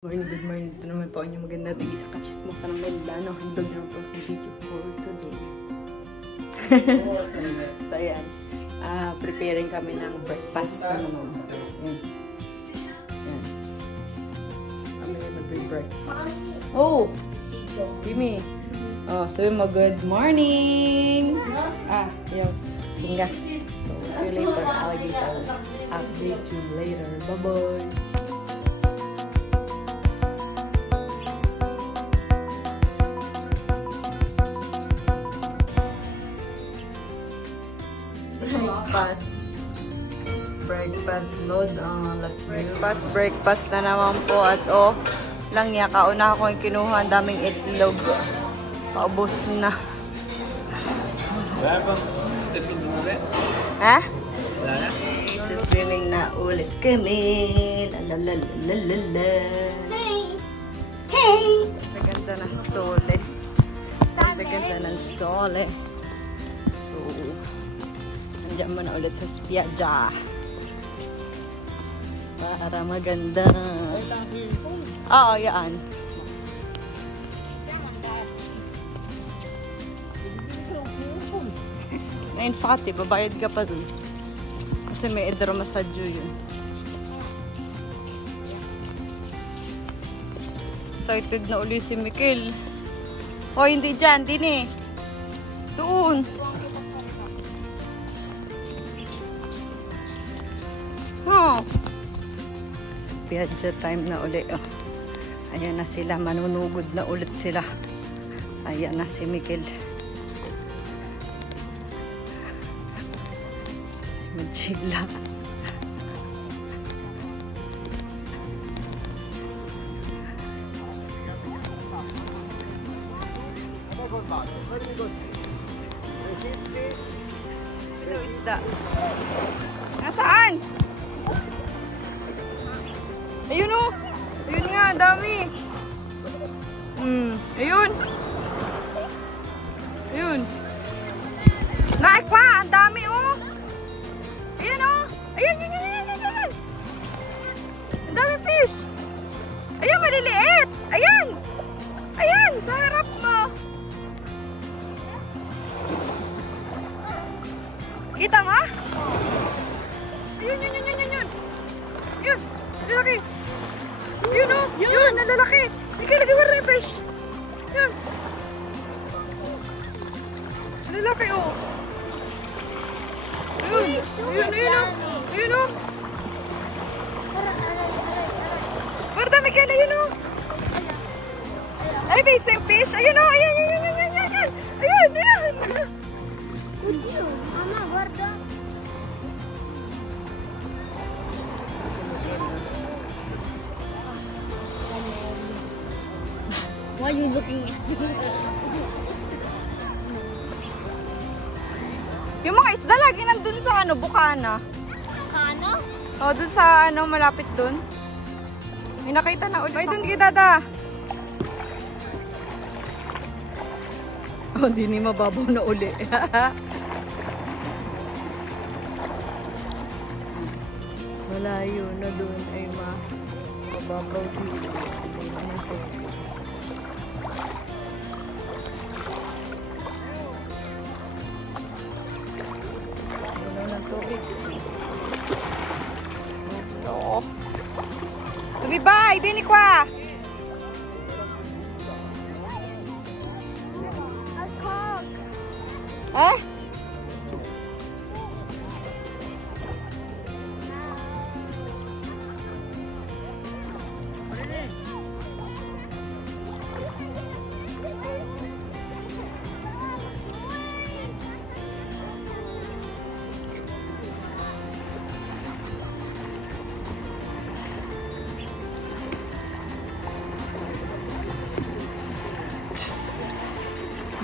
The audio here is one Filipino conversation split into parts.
Good morning. Ito naman po ang inyong maganda at isa kachismosa ng Melano. Handog na po sa video for today. So, ayan. Preparing kami ng breakfast na naman. Ayan. Kami na mag-breakfast. Oh! Jimmy! Oh, sabi mo, good morning! Yo. Singa. So, see you later, alligator. Update you later. Bye-bye! Breakfast load. Let's breakfast na naman po. At lang niya, kauna ako yung kinuha. Ang daming itlog. Paubos na. Ha? Swimming na ulit kami. Lalalala. Hey! Ganda ng sole. Ganda ng sole. So, nandiyan mo na ulit sa spiaggia. Para maganda. Oo, yan. Ngayon pati, babayad ka pa dun. Kasi may hydromassage yun. Excited na uli si Mikkel. Oh, hindi dyan, din eh. Doon. Oh. Spiaggia time na uli. Oh. Ayan na sila. Manunugod na ulit sila. Ayan na si Mikkel. Magchila. Hello, isda. Nasaan? Ayun o. Ayun nga, dami. Ayun. Ayun. Naik pa, ang dami o. Ayun o. Ayun, yun. Ang dami fish. Ayun, maliliit. Ayan. Ayan, sa harap mo. Kita mo? Ayun. Yun, lalaki. Yun o, yun, lalaki. Ikaw, nag-iwar na yung fish. Yun. Lalaki o. Ayun o. Parda, Mikkel, ayun o. Ay, base yung fish. Ayun o, ayan. Ayan. Kudiyo, mama, guarda. Why are you looking at me? Yung mga isda lagi nandun sa Bukana. Kano? O, dun sa malapit dun. May nakita na ulit. Ay, dun kita da. O, di ni mababaw na uli. Malayo na dun ay mababaw dito. Tubig. Hello. Tubig ba? Ibini kwa. Eh?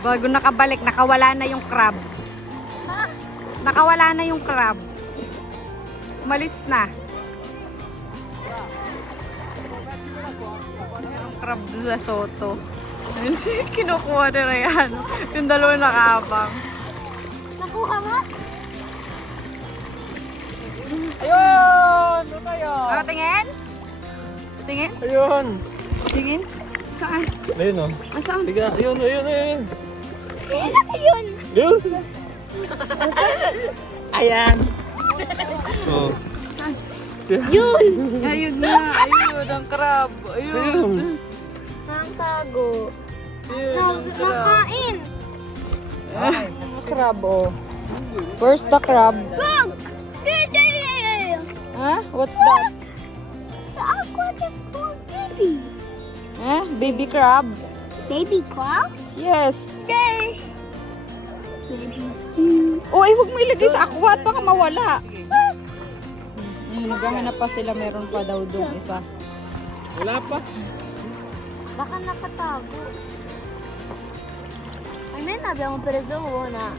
Bago nakabalik, nakawala na yung crab. Nakawala na yung crab. Umalis na. Yung crab sa Soto. Kinukuha na yan. Yung dalawa nakabang. Nakuha mo? Ayun! Doon tayo. Tingin? Tingin? Ayun. Tingin? Saan? Ayun o. Saan? Tiga, ayun. Ayun. Ayun. Ayan. Oh. Saan? Yun. Ayun nga. Ayun, ang crab. Ayun. Nang tago. Ayun, ang crab. Nakain. Crab, oh. Where's the crab? Look. Huh? What's that? The aquatic baby. Huh? Baby crab? Baby crab? Yes. Yay. Oh, ay, huwag mo ilagay sa aquat. Baka mawala. Naghahanap pa sila. Meron pa daw doon isa. Wala pa. Baka nakatago. Almeno abbiamo preso una.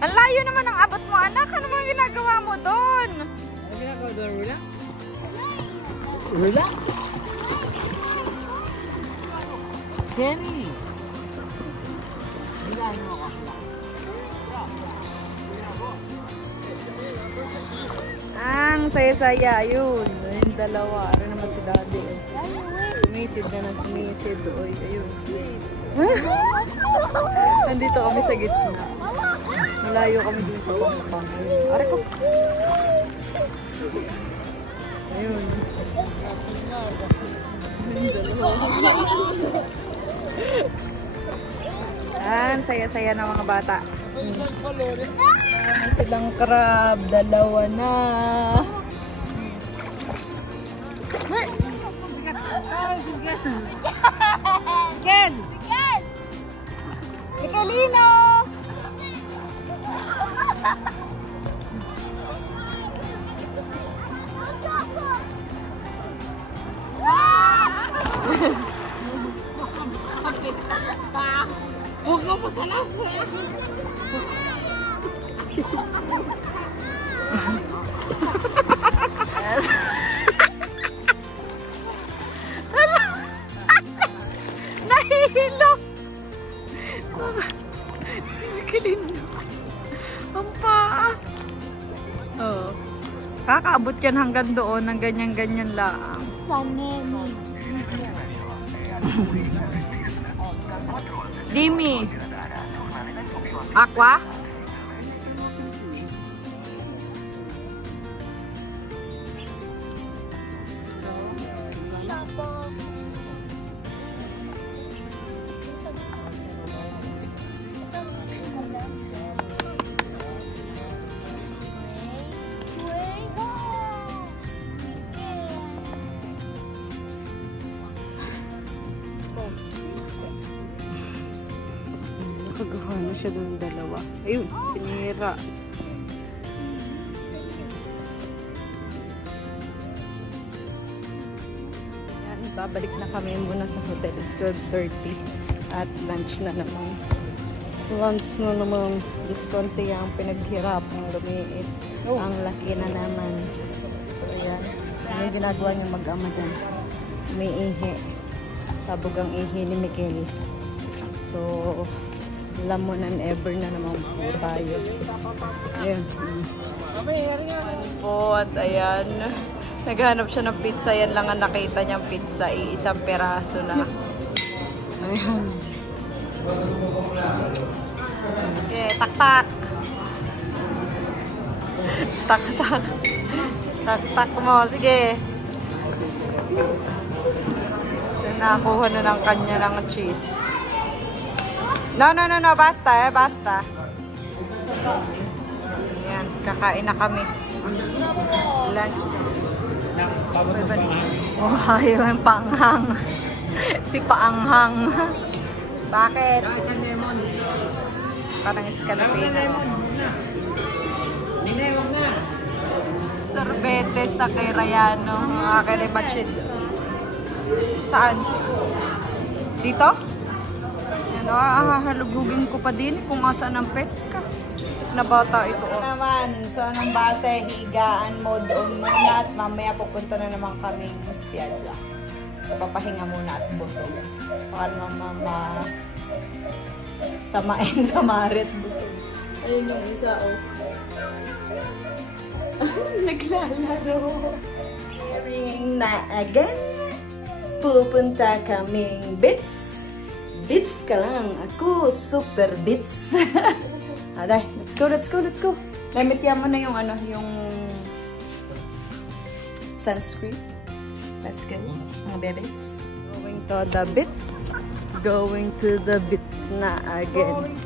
Ang layo naman ang abot mo, anak. Ano mga ginagawa mo doon? Ano ginagawa doon? Relax? Relax? Kenny! Ang saya-saya. Ayun. Ayun, dalawa. Ano naman si daddy. Sumisid na ng sumisid. Uy, ayun. Nandito kami sa gitna. Malayo kami dun sa pangpang. Aray ko. Ayun. Ayun, dalawa. Yan, saya-saya ng mga bata. Silang crab, dalawa na. Ken! Mikelino! Huwag ka masalam. Nahihilo! Si Mikelino. Ang paa. Oh. Kakaabot yan hanggang doon ng ganyan-ganyan lang. Sanemi. Dimi. Aqua? Shampoo. Nakagawa na siya ng dalawa. Ayun, sinira. Yan, babalik na kami muna sa hotel. It's 12:30 at lunch na naman. Lunch na naman. Just konti ang pinaghirapang lumiit. Ang laki na naman. So, ayan. Ano yung ginagawa niyo mag-ama dyan? May ihi. Sabog ang ihi ni Mikel. So, lamon and ever na naman po tayo. Ayan. Po, at ayan. Naghanap siya ng pizza. Yan lang ang nakita niyang pizza. Isang peraso na. Ayan. Okay, tak-tak. Tak-tak. Tak-tak mo. Sige. Nakuha na ng kanya ng cheese. No. Basta basta. Ayan, kakain na kami. Lunch. Oh, yung panghang. Si Paanghang. Bakit? Parang escalapina. Sorbete sa Kirayano. Mga kalimatsid. Saan? Dito? Yan, hahalugugin ko pa din kung asan ang peska. Na bata ito. Oh. Naman, so anong base, higaan mode on muna at mamaya pupunta na naman kami sa Piazza. Papahinga muna at busog. Baka naman Samain sa maret. Busog. Ayun yung isa, oh. Naglalaro. Ring na agad. Pupunta kaming Bits. Bits ka lang. Ako, super Bits. Aday, let's go, let's go, let's go. Namityan mo na yung ano, yung sunscreen. Let's go, mga bebes. Going to the Bits. Going to the Bits na again.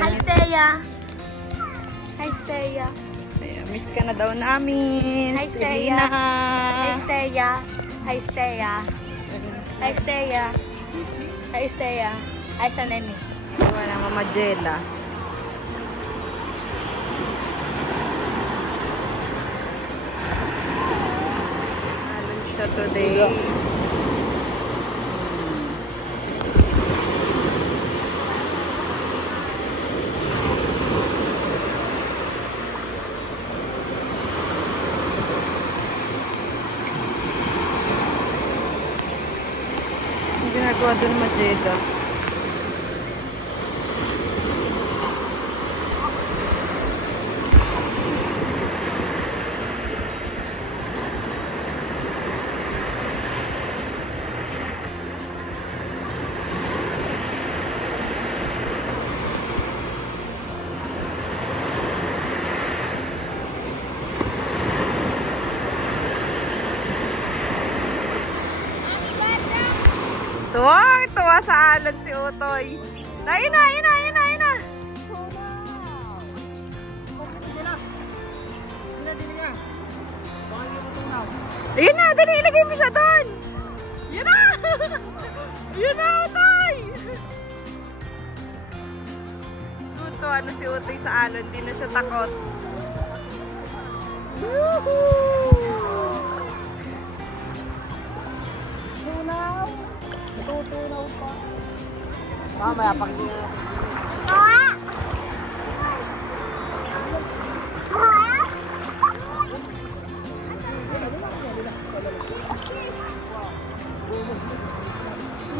Hi, Thea. Hi, Thea. Miss ka na daw namin. Hi, Thea. Selena. Hi, Thea. Hi, Thea. Hi, Thea. Hi, Thea. Hi, Sanemi. Gawa ng Mama Jella. Halon siya today. Ginagawa doon Majeda. Tuwa sa alon si Utoy. Ayun na, ayun na, ayun na, ayun na. Ayun na, dali, ilagay mo siya doon. Ayun na. Ayun na, Utoy. Tuwa na si Utoy sa alon, di na siya takot. Tutunaw pa. Mamaya pag hindi na.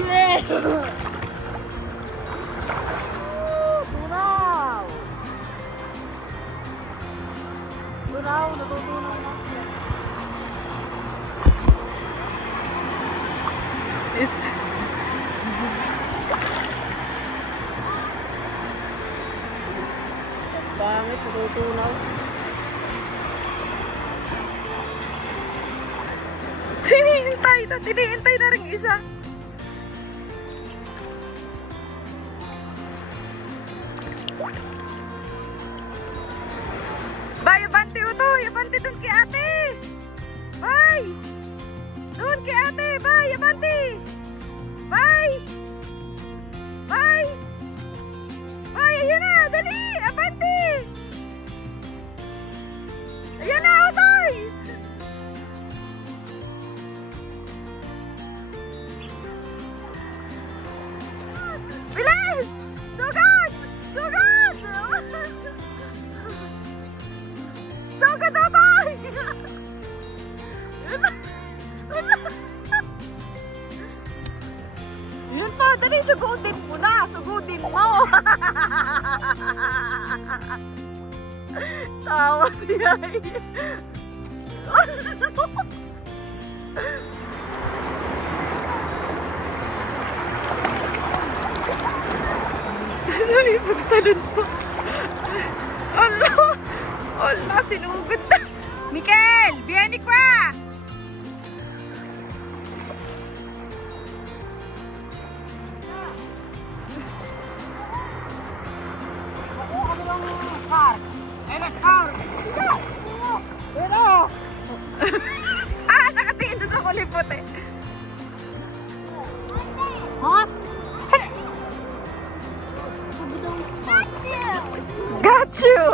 Yeah! Tunaw! Tunaw, natutunaw na. Is Pangit, natutunaw. Tinihintay na rin isa. Bay, abante Utoy, abante dun kay ate. Bay! Dun kay ate, bay, abante. Bay! Bay! Bay, ayun na, dali, abante. Ayun na, Utoy. Bilis! Sugod! Sugod! Sugod, Utoy! Yun pa, dali, sugudin mo na! Sugudin mo! Tawa siya eh. Dali, pagtalon po. Ala! Ala, sinugod na! Mikel! Biyanik pa! Nakatingin doon sa kulipot eh. Huh? Got you!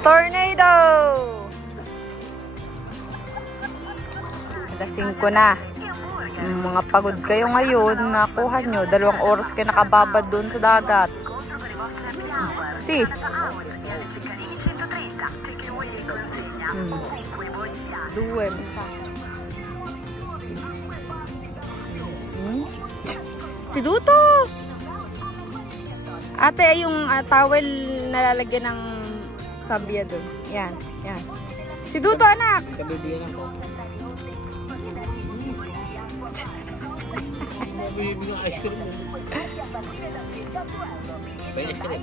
Tornado! Alas 5 na. Mga pagod kayo ngayon, nakuha nyo. 2 oras kayo nakababad doon sa dagat. See? Due, isa. Si Duto! Ate, yung towel nalalagyan ng sabya doon. Yan, yan. Si Duto, anak! Kabibigyan ako. Mabibigyan ng ice cream. May ice cream.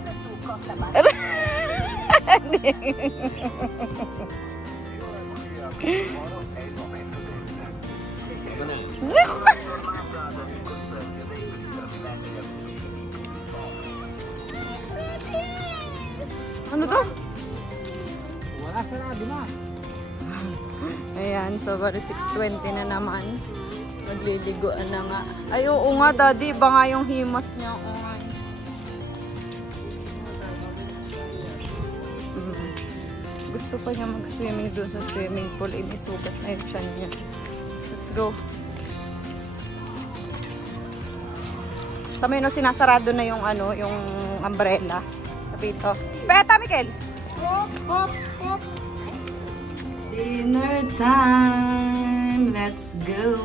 Ano to? Wala sarado na. Ayan, so bali 6:20 na naman. Magliliguan na nga. Ay, oo nga, daddy. Iba nga yung himas niya. Oo nga. Gusto pa niya mag-swimming doon sa swimming pool. Inisugat na yung tiyan niya. Let's go. Kami no, sinasarado na yung ano, yung umbrella. Kapito. Speta, Mikel! Hop, hop, hop. Dinner time! Let's go!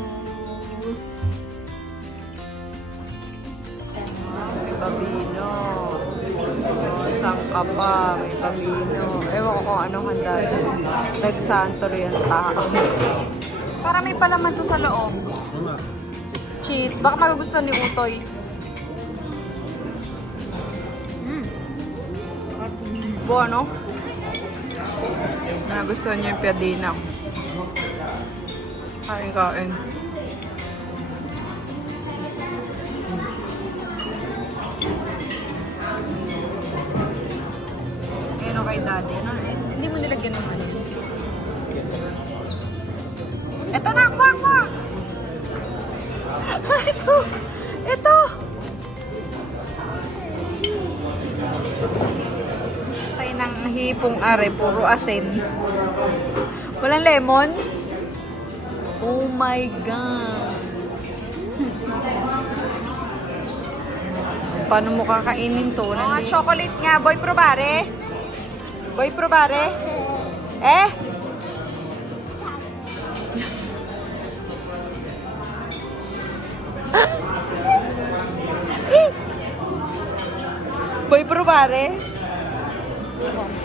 May babino. Sang ka pa. May babino. Ewan ko kung anong handa dyan. Nagsanto rin yung tao. Para may palaman to sa loob. Cheese. Baka magugustuhan ni Utoy. Buono. Nagustuhan niya yung piadina. Kain-kain. Ayun o kay daddy. Ano? Hindi mo nilagyan ng ano yun. Ito na! Kwa! Ito! Ito! Tayo ng hipong are. Puro asin. Walang lemon? Oh my God! Paano mo kakainin to? Mga chocolate nga. Boy, probare? Boy, probare? Eh? Boy, probare?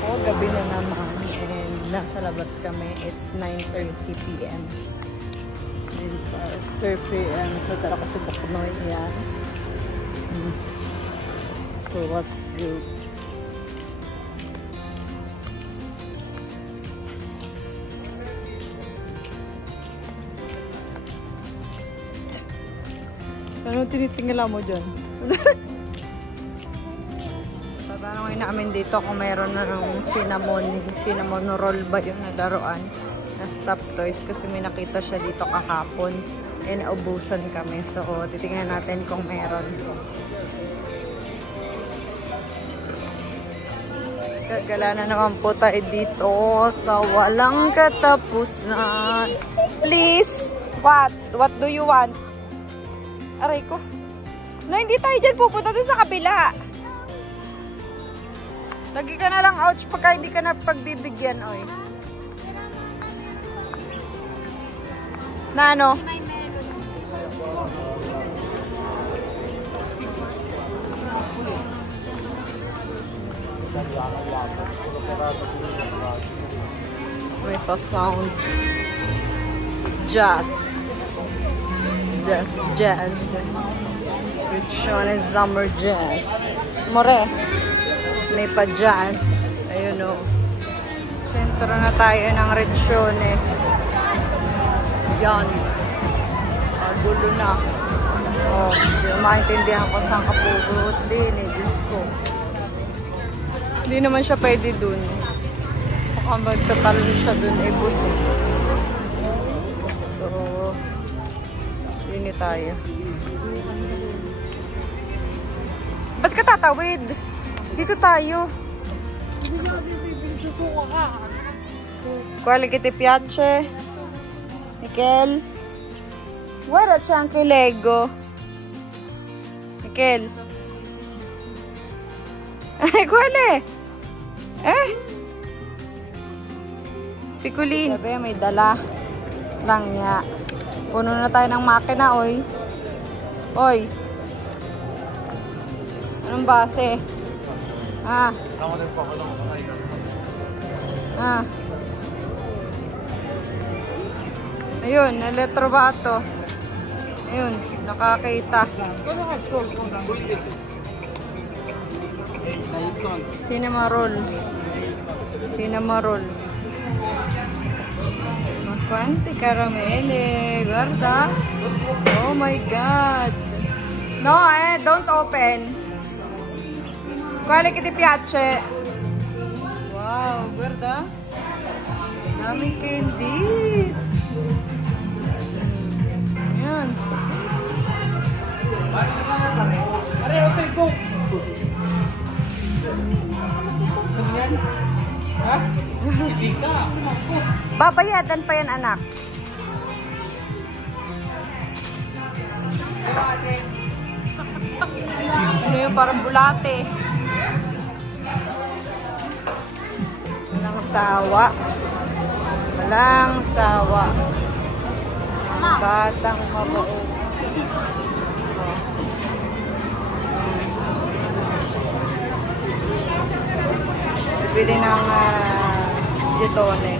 Po, gabi na naman. And nasa labas kami. It's 9:30 p.m. And 3 p.m. So, tara ko si Buknoy. Yan. So, what's good? Ano tinitingala mo dyan? Tatanungin namin dito kung mayroon na ng cinnamon roll ba yung nalaroan na stop toys kasi may nakita siya dito kahapon and naubusan kami. So, titingnan natin kung meron. Gagala na naman po tayo dito sa walang katapusan. Please! What? What do you want? Aray ko. No, hindi tayo dyan pupunta doon sa kabila. Lagi ka na lang ouch pagka hindi ka na pagbibigyan, oy. Na ano? Wait, a sound. Jazz. Jazz. Which one is summer jazz? More. May pa jazz. Ayun o. Sentro na tayo ng Riccione. Yan. Gulo na. Oh, hindi maintindihan ko saan kapurot din eh. Diyos ko. Hindi naman siya pwede dun. Baka magtatalo siya dun eh, bus eh. So, hindi tayo. Ba't ka tatawid? Dito tayo. Quale che ti piace? Mikel? Guarda c'è anche Lego. Mikel? Quale? Pikulin. Sabi, may dala lang niya. Puno na tayo ng makina, oy. Oy. Anong base? Ah. Ah. Ayun, elektrobato. Ayun, nakakita. Cinema roll. Cinema roll. Quanti caramele, guarda. Oh my God. No, don't open. Quale che ti piace? Wow, guarda. Daming candies. Ayan. Babayadan pa yan, anak. Ano yun, parang bulate. Walang sawa. Walang sawa. Batang mabuo. Bili ng jetone.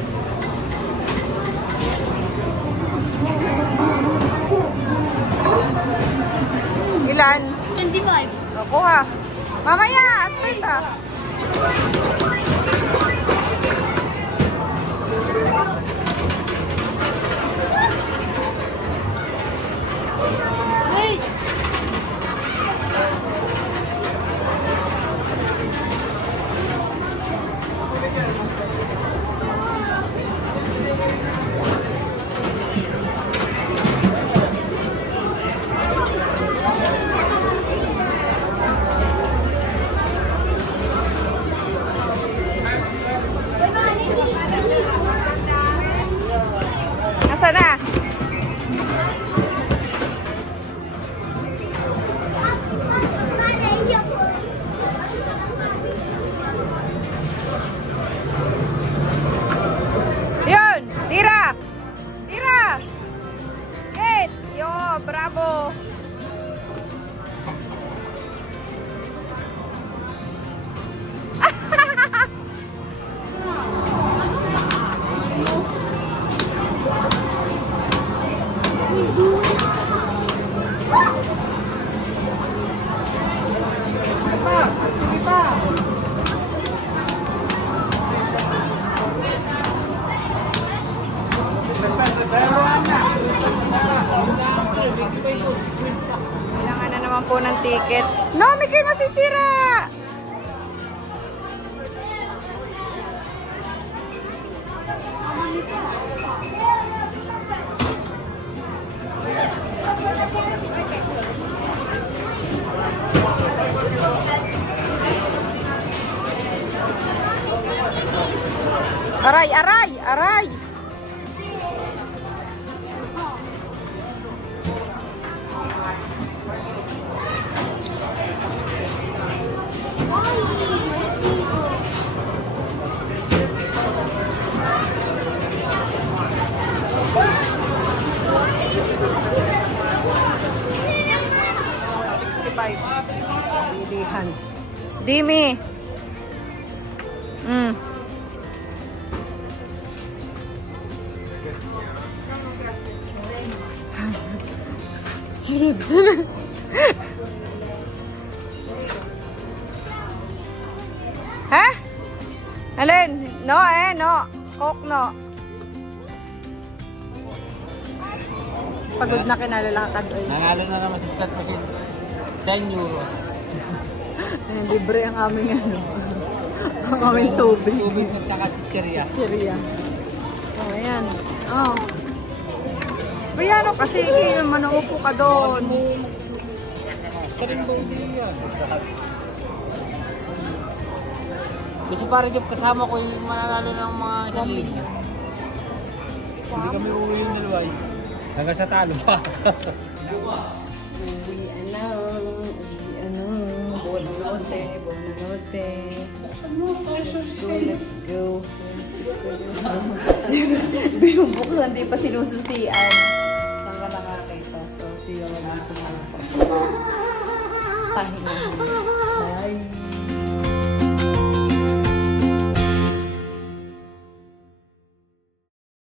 Ilan? 25. Kuha. Mamaya, aspeta. Hey! Nasaan na? Yun! Tira! Tira! Hit! Yo, bravo! Kailangan na naman po ng ticket. No, may kayo masisira! Aray, aray, aray! Bilihan. Dimi. Sunod, sunod. Ha? Alin? No, no. Coke, no. Pagod na kinalalakad. Nanalo na naman si Scott kasi 10 euro. Libre ang aming ano. Ang aming tubig. Tubig at saka chicheria. Chicheria. Oh, ayan. Oh. Bayano kasi manaupo ka doon. Sa rin ba hindi yan? Kasi parang yung kasama ko yung mananalo ng mga salim. Hindi kami uuwi yung dalawa eh. Hanggang sa talo pa. Buonanotte, buonanotte. Let's go, let's go. Binubukas, hindi pa sinususian. Saan ka nakakita? So, siya naman pumalapag. Pahinga.